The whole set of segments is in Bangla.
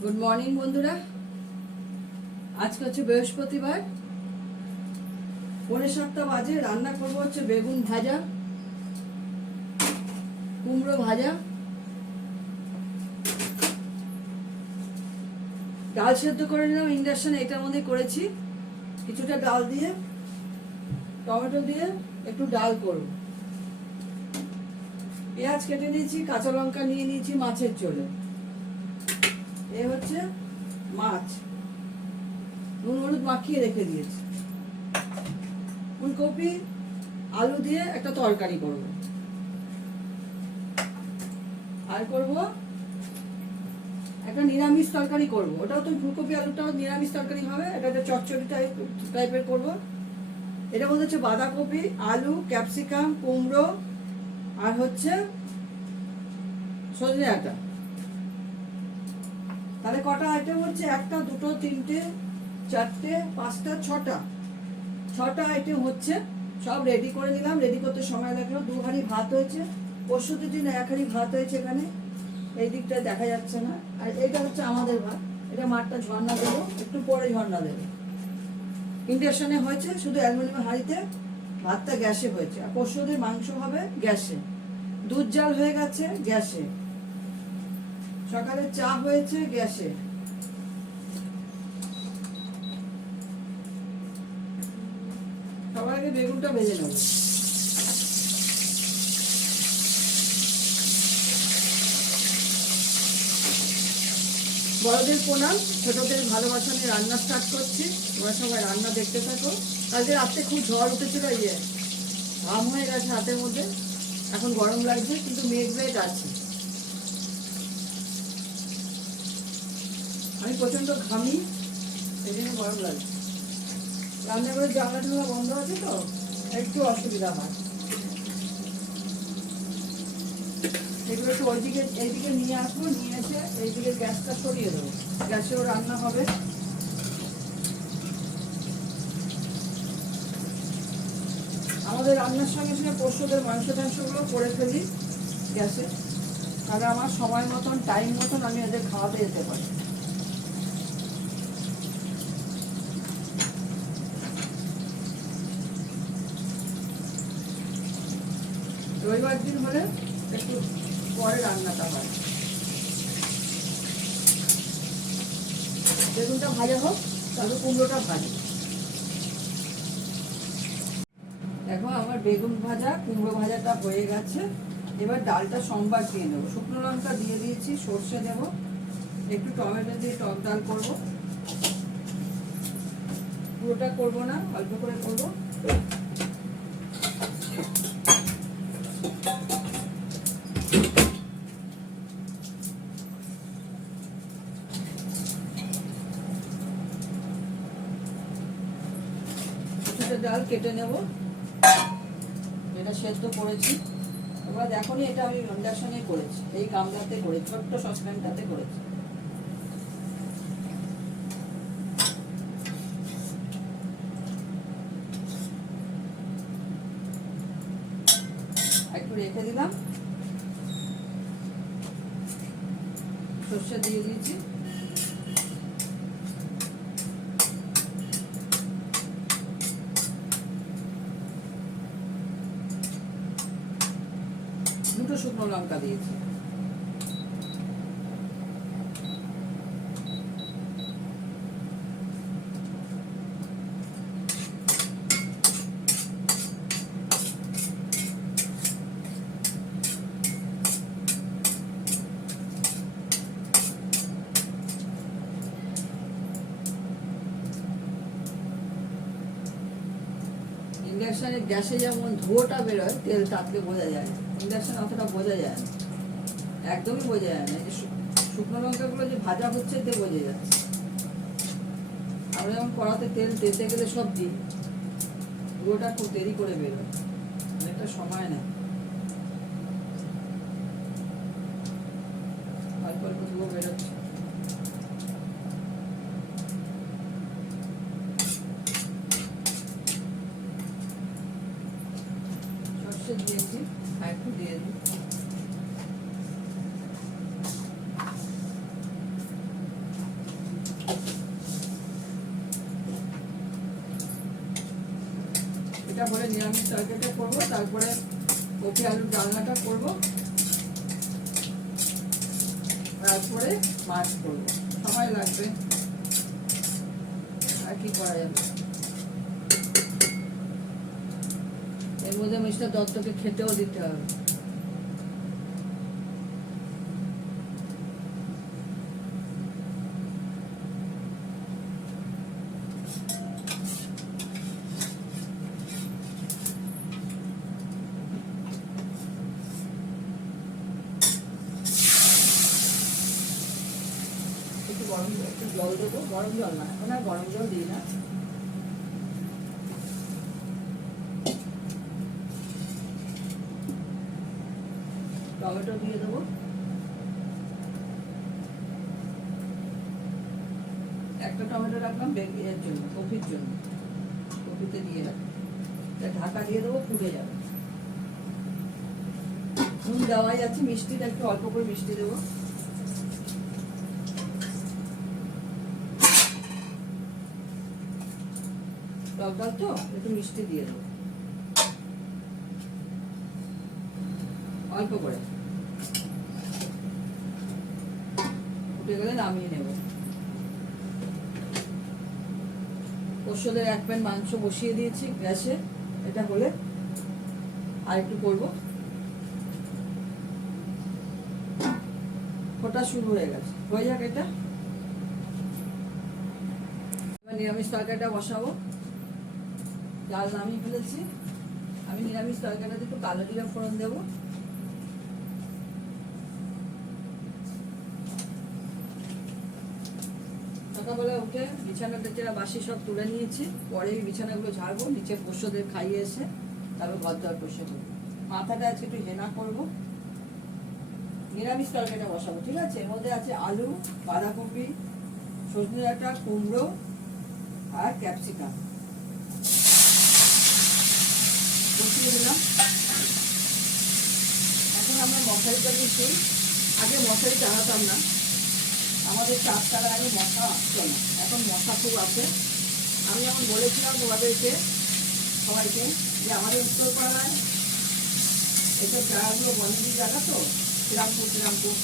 গুড মর্নিং বন্ধুরা। আজকে হচ্ছে বৃহস্পতিবার, 7:45 বাজে। রান্না করবো হচ্ছে বেগুন ভাজা, কুমড়ো ভাজা, ডাল সেদ্ধ করে নিলাম ইন্ডাকশনে, এটার মধ্যে করেছি। কিছুটা ডাল দিয়ে, টমেটো দিয়ে একটু ডাল করব। পেঁয়াজ কেটে নিয়েছি, কাঁচা লঙ্কা নিয়ে নিয়েছি মাছের ঝোলে। এ হচ্ছে মাছ, নুন হলুদ মাখিয়ে রেখে দিয়েছি। ফুলকপি আলু দিয়ে একটা তরকারি করব, আর করব একটা নিরামিষ তরকারি করব। ওটাও তো ফুলকপি আলুটাও নিরামিষ তরকারি হবে, এটা একটা চচ্চড়ি টাইপের করব। এটার মধ্যে হচ্ছে বাঁধাকপি, আলু, ক্যাপসিকাম, কুমড়ো আর হচ্ছে সজনে ডাঁটা। তাহলে কটা আইটেম হচ্ছে? একটা, দুটো, তিনটে, চারটে, পাঁচটা, ছটা আইটেম হচ্ছে। সব রেডি করে নিলাম। রেডি করতে সময় লাগলো। 2 হাঁড়ি ভাত হয়েছে, পরশুদের দিন 1 হাঁড়ি ভাত হয়েছে। এখানে এই দিকটা দেখা যাচ্ছে না। আর এটা হচ্ছে আমাদের ভাত, এটা মাঠটা ঝর্ণা দেবো, একটু পরে ঝর্ণা দেবো। ইন্ডাকশনে হয়েছে, শুধু অ্যালুমিনিয়াম হাঁড়িতে ভাতটা গ্যাসে হয়েছে। আর পরশুদের মাংস হবে গ্যাসে। দুধ জাল হয়ে গেছে গ্যাসে। সকালে চা হয়েছে গ্যাসে। সবার আগে বেগুনটা ভেজে নেব। বড়দের প্রণাম, ছোটদের ভালোবাসা নিয়ে রান্না স্টার্ট করছি। তোমরা সবাই রান্না দেখতে থাকো। কালকে রাত্রে খুব ঝড় উঠেছিল, ঘাম হয়ে গেছে হাতের মধ্যে। এখন গরম লাগছে, কিন্তু মেঘ আছে। আমি প্রচন্ড ঘামি, সেই জন্য গরম লাগছে। রান্নাঘরের জানলা ঠান্লা বন্ধ আছে তো একটু অসুবিধা হয়। এগুলো একটু এইদিকে নিয়ে আসবো, নিয়ে এসে এইদিকে গ্যাসটা সরিয়ে দেবো। গ্যাসেও রান্না হবে। আমাদের রান্নার সঙ্গে সঙ্গে পশুদের মাংস টাংসগুলো করে ফেলি গ্যাসে, তাহলে আমার সময় মতন টাইম মতন আমি এদের খাওয়াতে যেতে পারি। রবিবার দিন হলে একটু পরে রান্নাটা হয়। বেগুনটা ভাজা হোক, তাহলে কুমড়োটা ভাজি। দেখো আমার বেগুন ভাজা, কুমড়ো ভাজাটা হয়ে গেছে। এবার ডালটা সোমবার দিয়ে দেবো। শুকনো লঙ্কা দিয়ে দিয়েছি, সর্ষে দেবো, একটু টমেটো দিয়ে টক ডাল করবো। পুরোটা করবো না, অল্প করে করবো। ডাল কেটে নেব, এটা সেদ্ধ করেছি। এবার দেখো নি, এটা আমি ইন্ডাকশনে করেছি, এই গামলাতে করেছি, ছোট্ট সসপ্যানটাতে করেছি। একটু রেখে দিলাম, সর্ষে দিয়ে দিয়েছি। দুটো শুকনো লঙ্কা দিয়েছি। ইন্ডাকশানে গ্যাসে যেমন ধোঁয়াটা বেরোয়, তেল তাপলে বোঝা যায় না। ইন্ডাকশানে অতটা বোঝা যায় না, একদমই বোঝা যায় না। এই যে শুকনো লঙ্কাগুলো যে ভাজা হচ্ছে, এতে বোঝা যাচ্ছে। আমরা যেমন কড়াতে তেল দিতে গেলে সব দিই, ধোঁয়াটা খুব দেরি করে বেরোয়, অনেকটা সময় নেয়। অল্প অল্প ধোঁয়া বেরোচ্ছে। সর্ষে দিয়েছি, আর একটু দিয়ে দিই। এটা বলে নিরামিষ তরকারিটা করবো, তারপরে কপি আলুর ডালনাটা করবো, তারপরে মাছ করবো। সময় লাগবে, আর কি করা যাবে। এর মধ্যে মিস্টার দত্তকে খেতেও দিতে হবে। একটু জল দেবো, গরম জল না, এখন আর গরম জল দিই না। টমেটো দিয়ে দেবো, একটা টমেটো রাখলাম বেগুনের জন্য, কপির জন্য, কপিতে দিয়ে রাখলাম। ঢাকা দিয়ে দেবো, ফুটে যাবে। নুন দেওয়াই আছে, মিষ্টিটা একটু অল্প করে মিষ্টি দেবো। টক ডাল তো একটু মিষ্টি দিয়ে দেবো অল্প করে, ফুটে গেলে নামিয়ে নেব। পোস্তদের 1 প্যান মাংস বসিয়ে দিয়েছি গ্যাসে, এটা হলে আর একটু করবো। ফোটা শুরু হয়ে গেছে, হয়ে যাক এটা। এবার নিরামিষ তরকারিটা বসাবো। ডাল নামিয়ে ফেলেছি। আমি নিরামিষ তরকারিটাতে একটু কালো জিরা ফোড়ন দেবো। সকালবেলা উঠে বিছানা টেছানা বাসি সব তুলে নিয়েছি, পরে বিছানাগুলো ঝাড়বো, নিচে পোষ্যদের খাইয়ে এসে তারপর ঘর দর পোষ্য করবো। মাথাটা আজকে একটু হেনা করবো, নিরামিষ তরকারিটা বসাবো, ঠিক আছে। এর মধ্যে আছে আলু, বাঁধাকপি, সজনে ডাঁটা, কুমড়ো আর ক্যাপসিকাম বসিয়ে দিলাম। এখন আমরা মশারিটা দিচ্ছি, আগে মশারি টানাতাম না, আমাদের 4 তলায় আগে মশা আসতো না, এখন মশা খুব আছে। আমি যখন বলেছিলাম তোমাদেরকে সবাইকে যে আমাদের উত্তরপাড়ায় এইসব জায়গাগুলো বনেদি জায়গা তো, শ্রীরামপুর,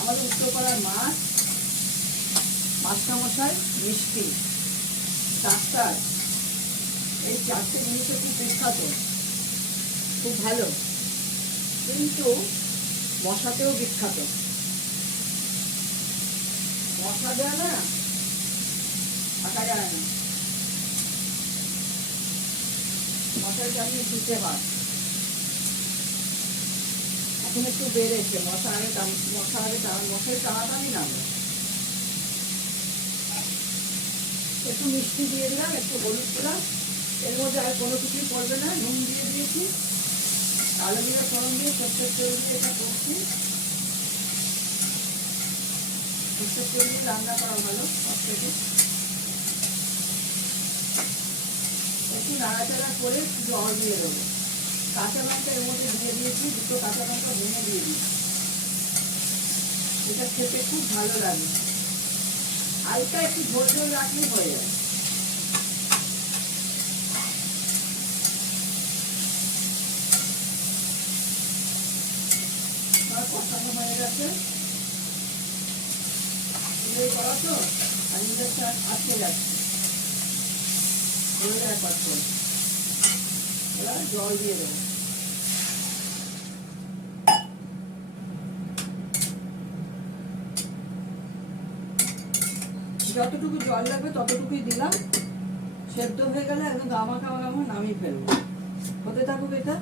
আমাদের উত্তরপাড়ার মাছ, মাস্টারমশাই, মিষ্টি, ডাক্তার, এই 4টে জিনিসে খুব বিখ্যাত, খুব ভালো, কিন্তু মশাতেও বিখ্যাত। মশা দেয় না, থাকা যায় না, মশারি টানিয়ে শুতে হয়। এখন একটু বেড়েছে, মশারি টানাটানি না। একটু মিষ্টি দিয়ে দিলাম, একটু হলুদ দিলাম, এর মধ্যে আর কোনো কিছুই পড়বে না। নুন দিয়ে দিয়েছি, কালো জিরা ফোড়ন দিয়ে সর্ষের তেল দিয়ে এটা করছি। সর্ষের তেল দিয়ে রান্না করা ভালো সব থেকে। একটু নাড়াচাড়া করে জল দিয়ে দেবো। কাঁচা লঙ্কা এর মধ্যে দিয়ে দিয়েছি, 2টো কাঁচা লঙ্কা ভেঙে দিয়ে দিয়েছি। এটা খেতে খুব ভালো লাগে, হালকা একটু ঝোল ঝোল রাখলে হয়ে যায়। কষানো হয়ে গেছে, করা তো, আর ইন্ডাকশন আটকে যাচ্ছে, হয়ে যায় কষ্ট। এবার জল দিয়ে দেবো। যতটুকু জল লাগবে ততটুকুই দিলাম। সেদ্ধ হয়ে গেলে একদম গামাখা নামিয়ে ফেলবো। হতে থাকুক এটা।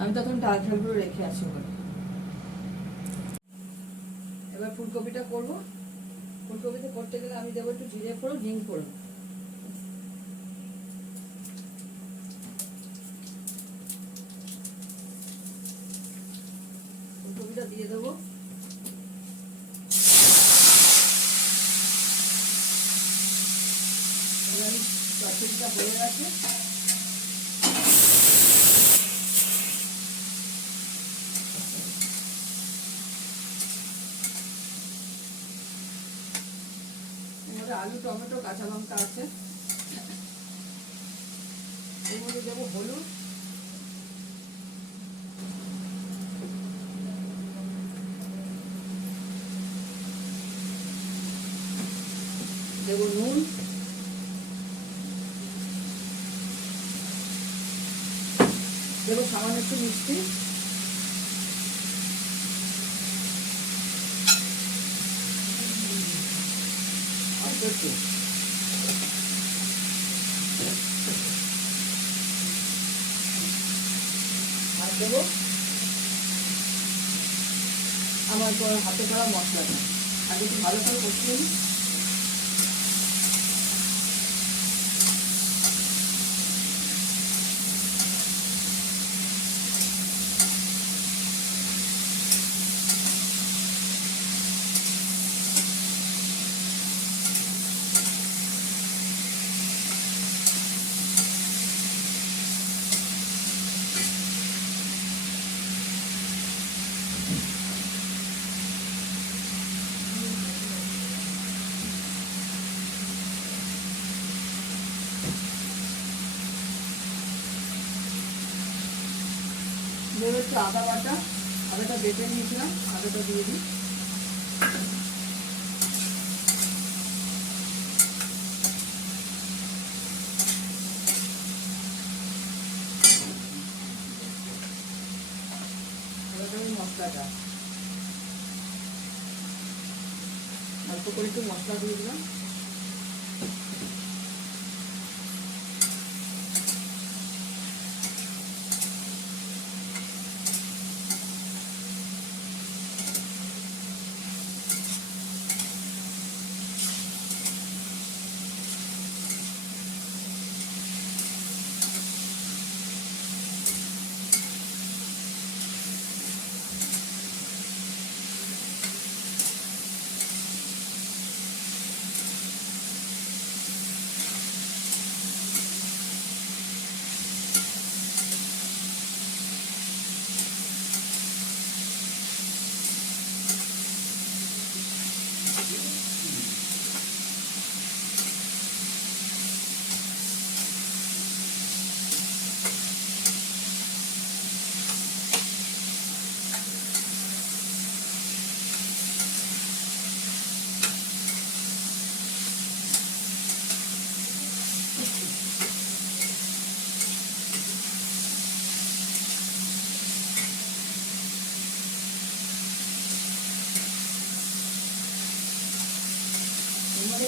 আমি তখন ডাল ঝালগুলো রেখে আসি বলে। এবার ফুলকপিটা করবো। ফুলকপিতে করতে গেলে আমি দেবো একটু জিরে ফোড়ন, হিং ফোড়ন। ফুলকপিটা দিয়ে দেবো। চচ্চড়িটা হয়ে গেছে। মধ্যে আলু, টমেটো, কাঁচা লঙ্কা আছে। এর মধ্যে দেবো হলুদ, দেবো নুন, দেবো সামান্য একটু মিষ্টি, একটু আর দেবো আমার হাতে করা মশলাটা। আগে একটু ভালো করে কষিয়ে নিই। দেবো একটু আদা বাটা, আদাটা বেটে নিয়েছিলাম, আদাটা দিয়ে দিই। মশলাটা অল্প করে একটু মশলা দিয়ে দিলাম।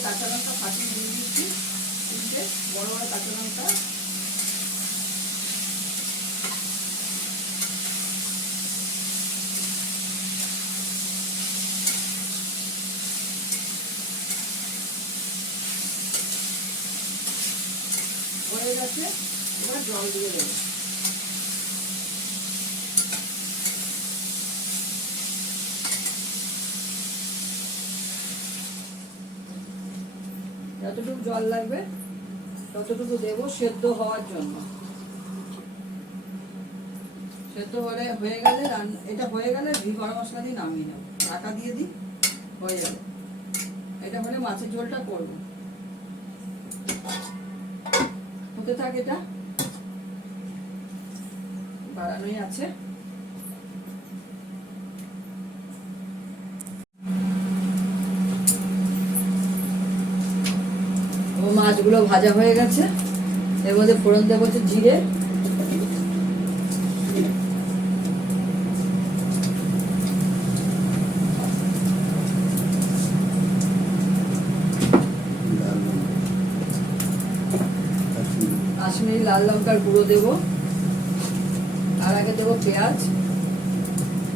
কাঁচা লঙ্কা ফাটিয়ে দিয়ে দিচ্ছি, তিনটে বড় বড় কাঁচা লঙ্কা। হয়ে গেছে, এবার জল দিয়ে দেবো। যতটুকু জল লাগবে ততটুকু দেবো সেদ্ধ হওয়ার জন্য। সেদ্ধ হয়ে গেলে এটা হয়ে গেলে ঘি গরম মশলা দিয়ে নামিয়ে নেব, ঢাকা দিয়ে দিই, হয়ে যাবে। এটা হলে মাছের ঝোলটা করব, হতে থাক। এটা বাড়ানোই আছে। মাছগুলো ভাজা হয়ে গেছে, এর মধ্যে ফোড়ন দেবো হচ্ছে জিরে, কাশ্মীরি লাল লঙ্কার গুঁড়ো দেবো, আর আগে দেবো পেঁয়াজ,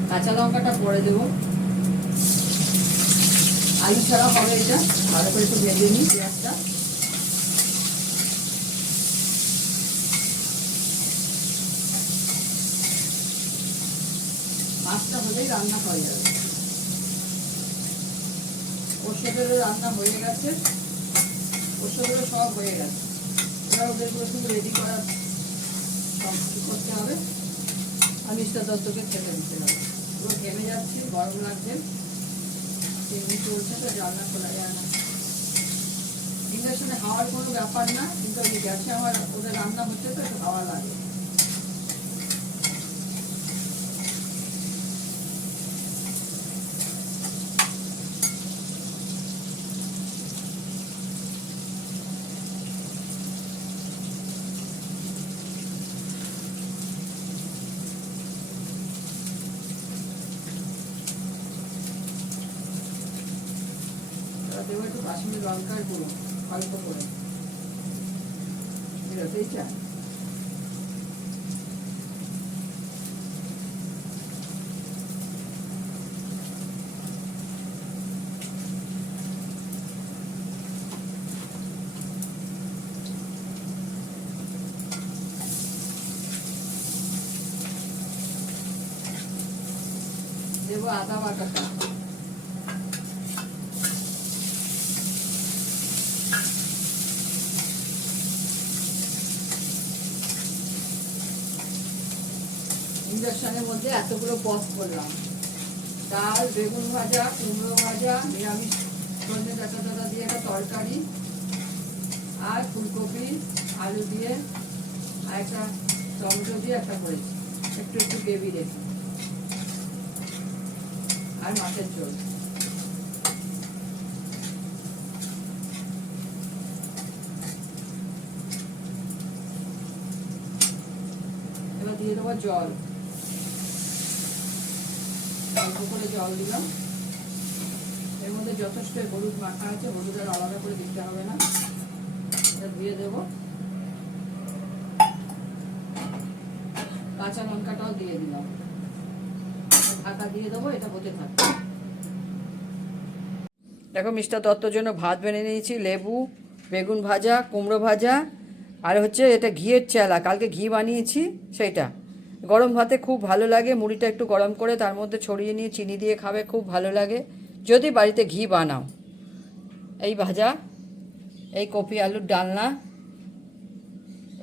কাঁচা লঙ্কাটা পরে দেবো। আলু ছাড়া হবে এটা, ভালো করে একটু ভেজে নিই পেঁয়াজটা। মাছটা হলেই রান্না হয়ে যাবে। ওর রান্না হয়ে গেছে, ওর সব হয়ে গেছে। এবার ওদেরগুলো শুধু রেডি করার করতে হবে, আর মিস্টার দত্তকে খেতে দিতে হবে। পুরো ঘেমে যাচ্ছি, গরম লাগছে, এমনি চলছে তো, রান্না খোলা যায় না। ইন্ডাকশনে হাওয়ার কোনো ব্যাপার না, কিন্তু ওই গ্যাসে আমার ওদের রান্না হচ্ছে তো একটু হাওয়া লাগে। দেবো একটু কাশ্মীরি লঙ্কার গুঁড়ো অল্প করে, বেরোতেই চায়। দেবো আদা বাটাটা, ইন্ডাকশনের মধ্যে এতগুলো পদ করলাম, ডাল, বেগুন ভাজা, কুমড়ো ভাজা, নিরামিষ সজনে ডাঁটা টাটা দিয়ে একটা তরকারি, আর ফুলকপি আলু দিয়ে আর একটা টমেটো দিয়ে একটা করেছি, একটু একটু গ্রেভি রেখে, আর মাছের ঝোল। এবার দিয়ে দেবো জল, অল্প করে জল দিলাম। এর মধ্যে যথেষ্ট হলুদ মাখা আছে, হলুদ আর আলাদা করে দিতে হবে না। এটা দিয়ে দেবো, কাঁচা লঙ্কাটাও দিয়ে দিলাম, ঢাকা দিয়ে দেবো, এটা হতে থাকবে। দেখো মিস্টার দত্তর জন্য ভাত বেড়ে নিয়েছি, লেবু, বেগুন ভাজা, কুমড়ো ভাজা, আর হচ্ছে এটা ঘিয়ের চেলা, কালকে ঘি বানিয়েছি সেইটা। গরম ভাতে খুব ভালো লাগে, মুড়িটা একটু গরম করে তার মধ্যে ছড়িয়ে নিয়ে চিনি দিয়ে খাবে, খুব ভালো লাগে যদি বাড়িতে ঘি বানাও। এই ভাজা, এই কপি আলুর ডালনা,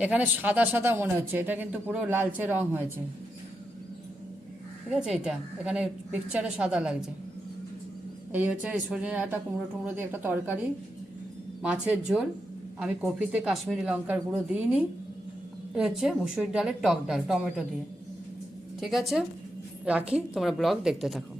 এখানে সাদা সাদা মনে হচ্ছে, এটা কিন্তু পুরো লালচে রং হয়েছে, ঠিক আছে? এটা এখানে পিকচারে সাদা লাগছে। এই হচ্ছে সজনে ডাঁটা কুমড়ো টুমড়ো দিয়ে একটা তরকারি, মাছের ঝোল, আমি কপিতে কাশ্মীরি লঙ্কার গুঁড়ো দিইনি, এ হচ্ছে মুসুরির ডালের টক ডাল টমেটো দিয়ে। ঠিক আছে, রাখি, তোমরা ব্লগ দেখতে থাকো।